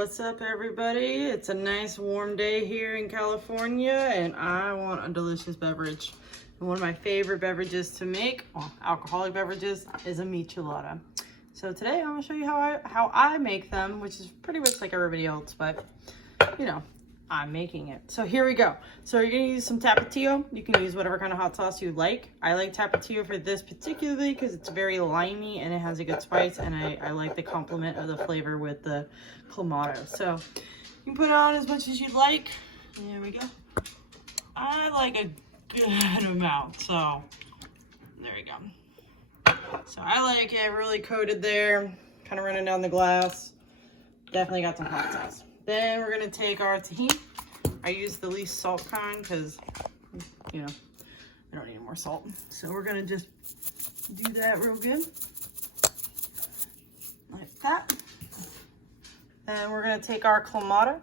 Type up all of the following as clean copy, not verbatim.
what's up everybody? It's a nice warm day here in California and I want a delicious beverage. And one of my favorite beverages to make, well, alcoholic beverages, is a michelada. So today I'm gonna show you how I make them, which is pretty much like everybody else, but you know, I'm making it. So here we go. So you're gonna use some Tapatio. You can use whatever kind of hot sauce you like. I like Tapatio for this particularly because it's very limey and it has a good spice, and I like the complement of the flavor with the Clamato. So you can put on as much as you'd like. There we go. I like a good amount, so there we go. So I like it really coated there, kind of running down the glass. Definitely got some hot sauce. Then we're gonna take our tahini. I use the least salt kind because, you know, I don't need more salt. So we're gonna just do that real good, like that. Then we're gonna take our Clamato.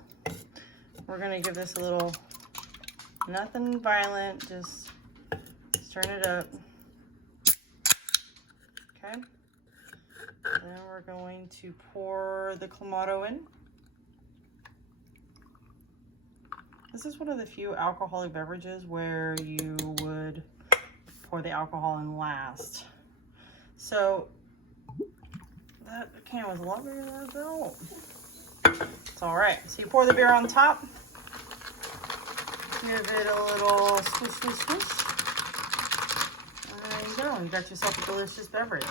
We're gonna give this a little, nothing violent, just stirring it up. Okay. Then we're going to pour the Clamato in. This is one of the few alcoholic beverages where you would pour the alcohol in last. So that can was a lot bigger than I thought. It's all right. So you pour the beer on top. Give it a little swish, swish, swish. And there you go. You got yourself a delicious beverage.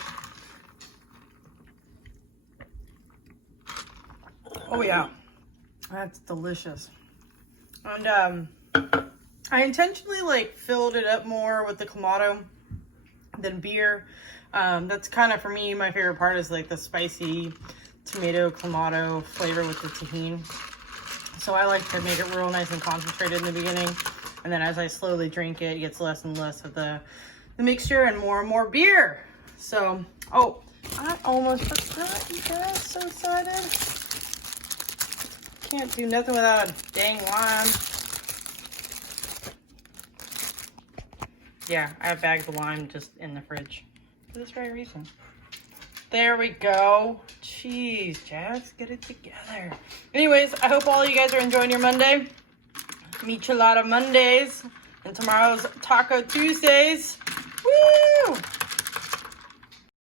Oh yeah, that's delicious. And I intentionally like filled it up more with the Clamato than beer. That's kind of, for me, my favorite part is like the spicy tomato Clamato flavor with the tahini. So I like to make it real nice and concentrated in the beginning. And then as I slowly drink it, it gets less and less of the mixture and more beer. So, oh, I almost forgot, you guys. So excited. Can't do nothing without a dang lime. Yeah, I have bags of lime just in the fridge for this very reason. There we go. Jeez, Jazz, get it together. Anyways, I hope all you guys are enjoying your Monday. Michelada Mondays and tomorrow's Taco Tuesdays. Woo!